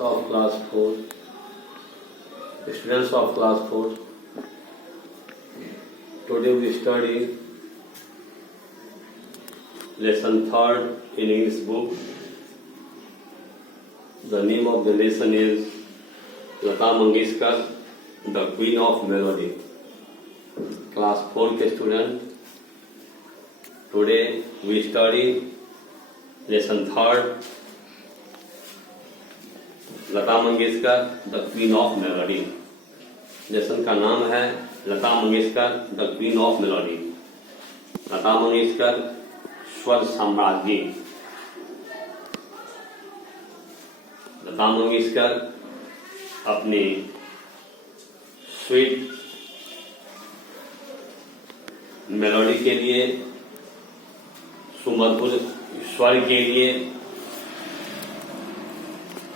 of class 4, students of class 4. Today we study lesson 3rd in English book. The name of the lesson is Lata Mangeshkar, the Queen of Melody. Class 4 के student. Today we study lesson 3rd, Lata Mangeshkar the queen of melody. Lesson का नाम है Lata Mangeshkar the queen of melody. Lata Mangeshkar स्वर साम्राज्ञी। लता मंगेशकर अपनी sweet melody के लिए, सुमधुर स्वर के लिए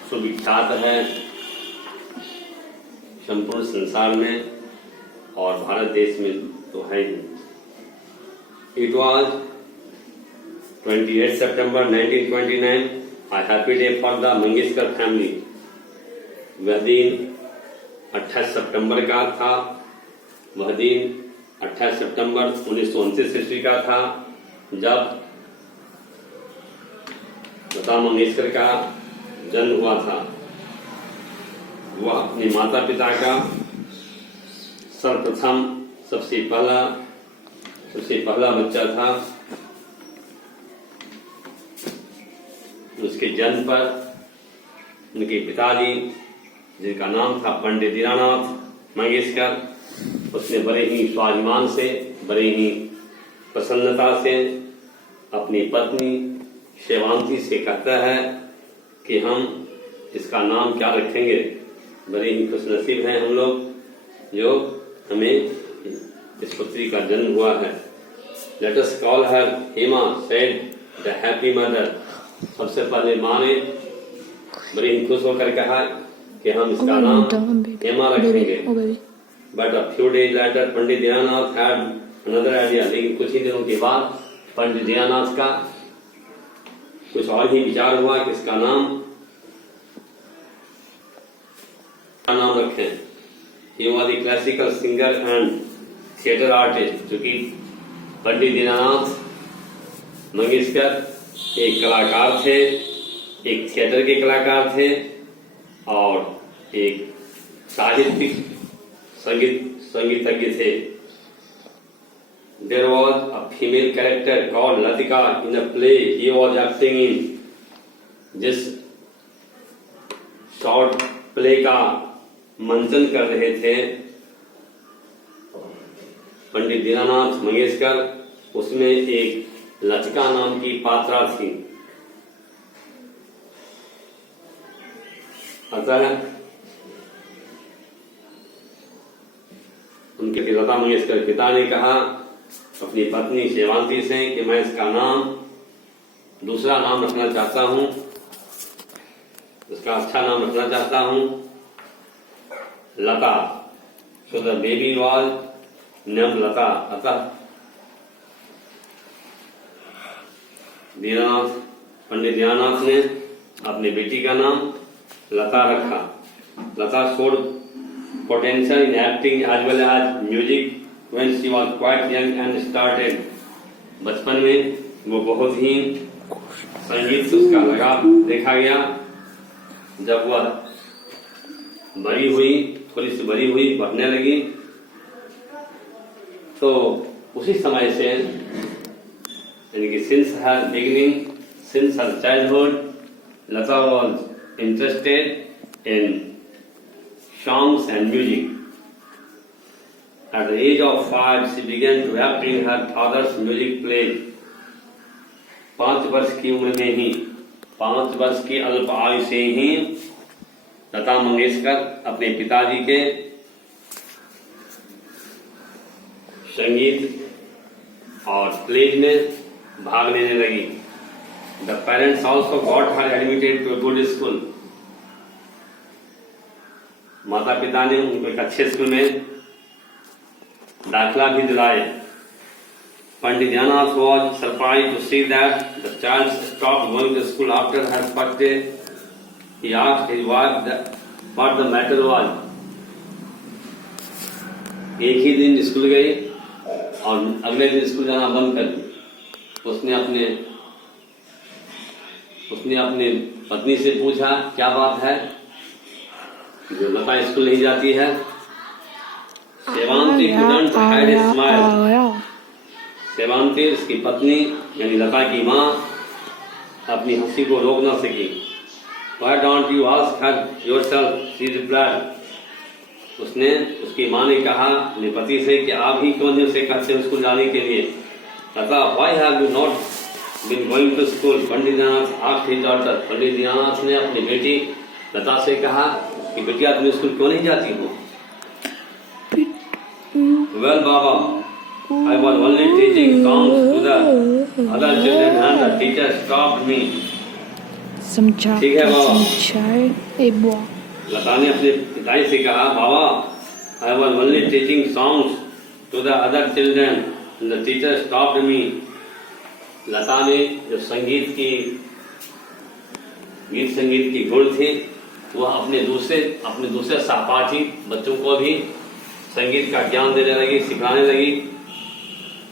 सुविख्यात है संपूर्ण संसार में और भारत देश में तो है ही। It was 28 September 1929, a happy day for the Mangeshkar family. वह दिन 28 सितंबर का था। वह दिन 28 सितंबर 1929 ईस्वी का था जब लता मंगेशकर का जन्म हुआ था। वह अपने माता पिता का सर्वप्रथम सबसे पहला बच्चा था। उसके जन्म पर उनके पिताजी, जिनका नाम था पंडित दीनानाथ मंगेशकर, उसने बड़े ही स्वाभिमान से, बड़े ही प्रसन्नता से अपनी पत्नी शेवांती से कहता है कि हम इसका नाम क्या रखेंगे। बड़े ही खुशनसीब हैं हम लोग जो हमें इस पुत्री का जन्म हुआ है। Let us call her Hema, said the happy mother. सबसे पहले माँ ने बड़े ही खुश होकर कहा कि हम इसका नाम हेमा रखेंगे। But a few days later Pandit Dinanath had another idea. लेकिन कुछ ही दिनों के बाद पंडित दीनानाथ का कुछ और ही विचार हुआ कि इसका नाम रखें। He was a classical singer and theatre artist, क्योंकि पंडित दीनानाथ मंगेशकर एक कलाकार थे, एक थिएटर के कलाकार थे और एक साहित्यिक संगीतज्ञ थे। There was a female character called Latika in a play he was acting in. जिस शॉर्ट प्ले का मंचन कर रहे थे पंडित दीनानाथ मंगेशकर, उसमें एक लतिका नाम की पात्रा थी। अतः उनके लता मंगेशकर पिता ने कहा अपनी पत्नी शेवांती से कि मैं इसका नाम, दूसरा नाम रखना चाहता हूं, इसका अच्छा नाम रखना चाहता हूं, Lata. So the baby was named Lata. अतः पंडित दीनानाथ ने अपनी बेटी का नाम लता रखा। लता showed potential in acting as well as music when she was quite young and started. बचपन में वो बहुत ही संगीत से उसका लगाव देखा गया। जब वह बड़ी हुई, थोड़ी सी बड़ी हुई, पढ़ने लगी, तो उसी समय से यानी कि since her childhood, Lata was interested in songs and music. At the age of 5, she began to act in her father's music plays. 5 वर्ष की उम्र में ही, 5 वर्ष की अल्प आयु से ही लता मंगेशकर अपने पिताजी के संगीत और प्लेज में भाग लेने लगी। The parents also got her admitted to good school. माता पिता ने उनको एक अच्छे स्कूल में दाखिला भी दिलाए। पंडित Dinanath was surprised to see that the child stopped going to school after her first day. he asked his wife what the matter was. एक ही दिन स्कूल गई और अगले दिन स्कूल जाना बंद कर दी। उसने अपने पत्नी से पूछा क्या बात है जो लता स्कूल नहीं जाती है। सेवांती couldn't hide a smile. सेवांती उसकी पत्नी यानी लता की माँ अपनी हंसी को रोक न सकी। Why don't you ask her yourself? She replied. उसने उसकी माँ ने कहा अपने पति से कि आप ही क्यों नहीं उसे कहते हैं स्कूल जाने के लिए। लता, why have you not been going to school? Pandit Dinanath asked his daughter. पंडित दीनानाथ ने अपनी बेटी लता से कहा कि बेटिया तुम स्कूल क्यों नहीं जाती हो। Well, Baba, I was only teaching songs to the other children and the teacher stopped me. ठीक है बाबा। लता ने अपने पिताजी से कहा बाबा I was only teaching songs to the other children and the teacher stopped me. लता ने जो गीत संगीत की गुण थी वह अपने दूसरे सहपाठी बच्चों को भी संगीत का ज्ञान देने लगी, सिखाने लगी।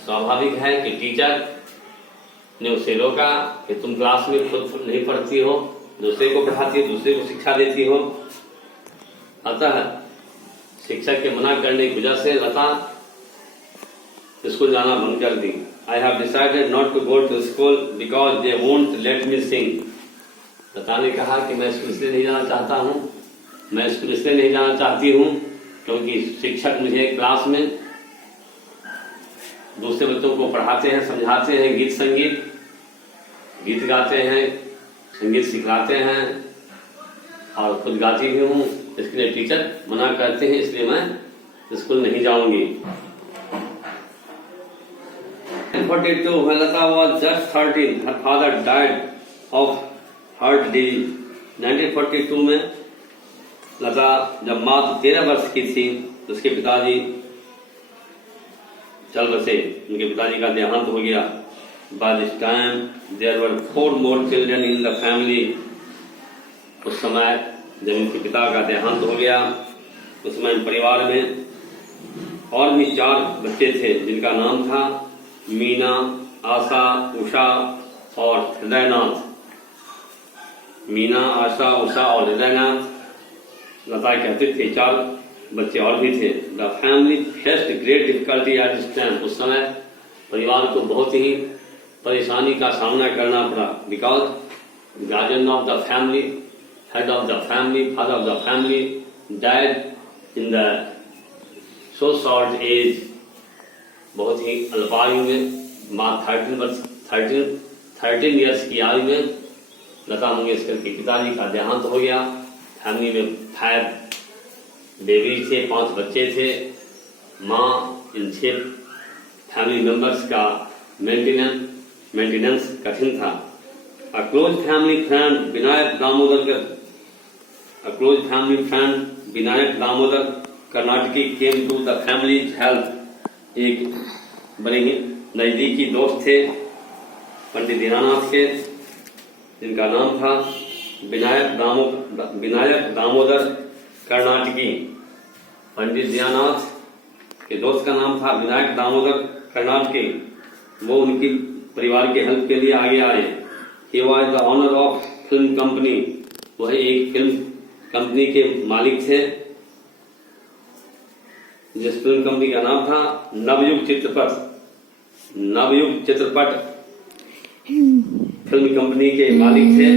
स्वाभाविक है कि टीचर ने उसे रोका कि तुम क्लास में खुद नहीं पढ़ती हो, दूसरे को पढ़ाती हो, दूसरे को शिक्षा देती हो। अतः शिक्षक के मना करने की वजह से लता स्कूल जाना बंद कर दी। I have decided not to go to school because they won't let me sing. लता ने कहा कि मैं स्कूल इसलिए नहीं जाना चाहता हूँ, मैं स्कूल इसलिए नहीं जाना चाहती हूँ क्योंकि शिक्षक मुझे क्लास में दूसरे बच्चों को पढ़ाते हैं, समझाते हैं, गीत गाते हैं, संगीत सिखाते हैं और खुद गाती भी हूँ। इसके लिए टीचर मना करते हैं, इसलिए मैं स्कूल नहीं जाऊंगी। 1942, when Lata was just 13, her father died of heart disease. 1942 में लता जब मात्र 13 वर्ष की थी तो उसके पिताजी चल बसे, उनके पिताजी का देहांत हो गया। By this time there were 4 more children in the family. उस समय जब उनके पिता का देहांत हो गया उस समय परिवार में और भी 4 बच्चे थे जिनका नाम था मीना, आशा, उषा और हृदयनाथ। मीना, आशा, उषा और हृदयनाथ लता कहते थे 4 बच्चे और भी थे। The family faced great difficulty at this time. उस समय परिवार को बहुत ही परेशानी का सामना करना पड़ा। Because guardian of the family, head of the family, father of the family died in the so short age. बहुत ही अल्पायु में, मात्र 13 ईयर्स की आयु में लता मंगेशकर के पिताजी का देहांत हो गया। फैमिली में 5 बेबी थे, 5 बच्चे थे। माँ इन 6 फैमिली मेंबर्स का मेंटेनेंस कठिन था। A close family friend Vinayak Damodar Karnataki came to the family's help. एक बड़े ही नजदीकी दोस्त थे पंडित दीनानाथ के, जिनका नाम था विनायक दामोदर कर्नाटकी। पंडित दीनानाथ के दोस्त का नाम था विनायक दामोदर कर्नाटकी। वो उनकी परिवार के हेल्प के लिए आगे आए। He was the owner of film company. वह एक फिल्म कंपनी के मालिक थे जिस फिल्म कंपनी का नाम था नवयुग चित्रपट फिल्म कंपनी के मालिक थे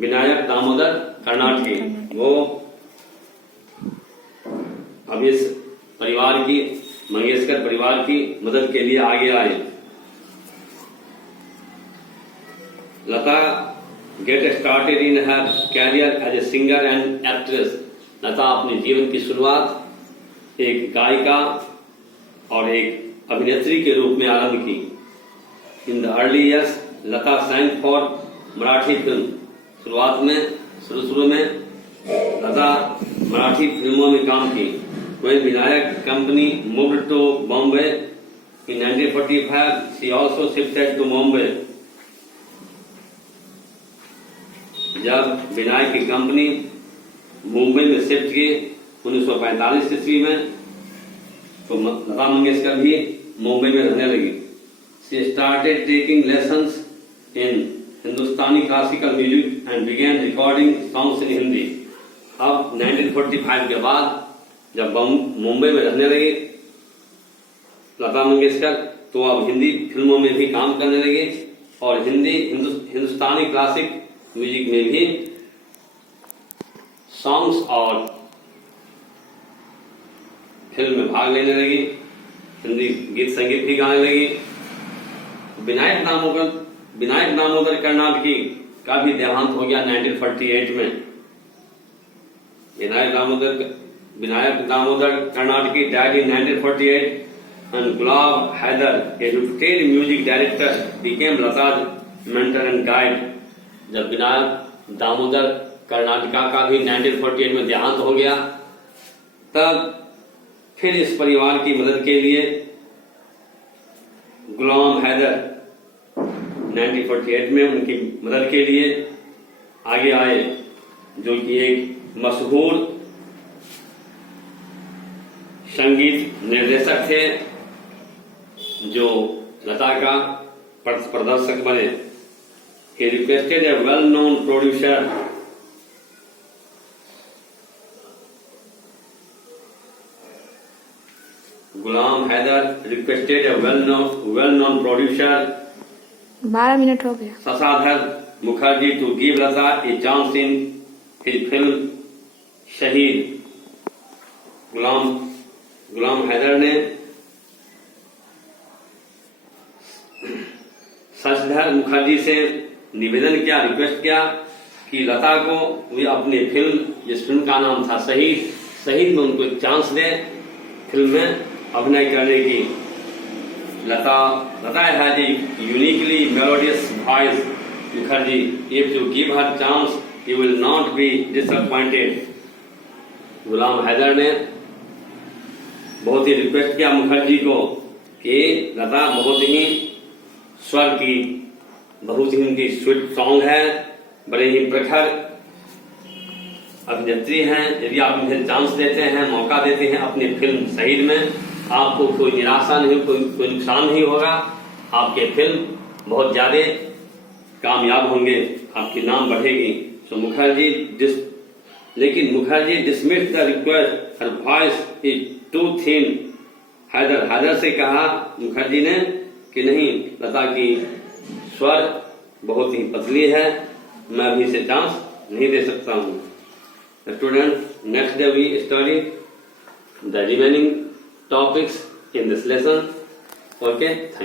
विनायक दामोदर कर्नाटकी। वो अब इस परिवार की, मंगेशकर परिवार की मदद के लिए आगे आए। Lata get started in her career as a singer and actress. Lata अपने जीवन की शुरुआत एक गायिका और एक अभिनेत्री के रूप में आरंभ की। In the early years Lata sang for Marathi film. शुरुआत में शुरू में लता मराठी फिल्मों में काम की। When Vinayak company moved to Bombay in 1945, she also shifted to Bombay. जब विनायक की कंपनी मुंबई में शिफ्ट की 1945 ईस्वी में, तो लता मंगेशकर भी मुंबई में रहने लगी। She started taking lessons in Hindustani classical music and began recording songs in Hindi. अब 1945 के बाद जब मुंबई में रहने लगी लता मंगेशकर, तो अब हिंदी फिल्मों में भी काम करने लगी और हिंदुस्तानी क्लासिक म्यूजिक में भी सॉन्ग्स और फिल्म में भाग लेने लगी, हिंदी गीत संगीत भी गाने लगी। विनायक दामोदर कर्नाटकी का भी देहांत हो गया 1948 में। Vinayak Damodar Karnataki died in 1948 and Gulab Haider, a reputed music director, became Lata's mentor and guide। जब विनायक दामोदर कर्नाटका का भी 1948 में देहांत हो गया, तब फिर इस परिवार की मदद के लिए गुलाम हैदर 1948 में उनकी मदद के लिए आगे आए, जो कि एक मशहूर संगीत निर्देशक थे जो लता का प्रदर्शक बने। He requested a well-known producer Ghulam Haidar requested a well-known producer 12 minute हो गया Shashadhar Mukherjee to give Lata a chance in his film शहीद। गुलाम हैदर ने शशधर मुखर्जी से निवेदन किया, रिक्वेस्ट किया कि लता को वे अपनी फिल्म, जिस फिल्म का नाम था शहीद में उनको एक चांस दे फिल्म में अभिनय करने की। Lata has a uniquely melodious voice Mukherjee, if you give her chance you will not be disappointed. Ghulam Haider ने बहुत ही रिक्वेस्ट किया मुखर्जी को कि लता बहुत ही स्वर की, बहुत ही उनकी स्वीट सॉन्ग है, बड़े ही प्रखर अभिनेत्री हैं, यदि आप उन्हें चांस देते हैं, मौका देते हैं अपनी फिल्म शहीद में, आपको कोई निराशा नहीं, कोई नुकसान नहीं होगा, आपके फिल्म बहुत ज्यादा कामयाब होंगे, आपकी नाम बढ़ेगी। तो Mukherjee dismiss the request, her voice is too thin. Haidar से कहा मुखर्जी ने कि नहीं, लता की स्वर बहुत ही पतली है, मैं अभी से चांस नहीं दे सकता हूँ। Student, next day we study the remaining topics in this lesson. Okay, thank you.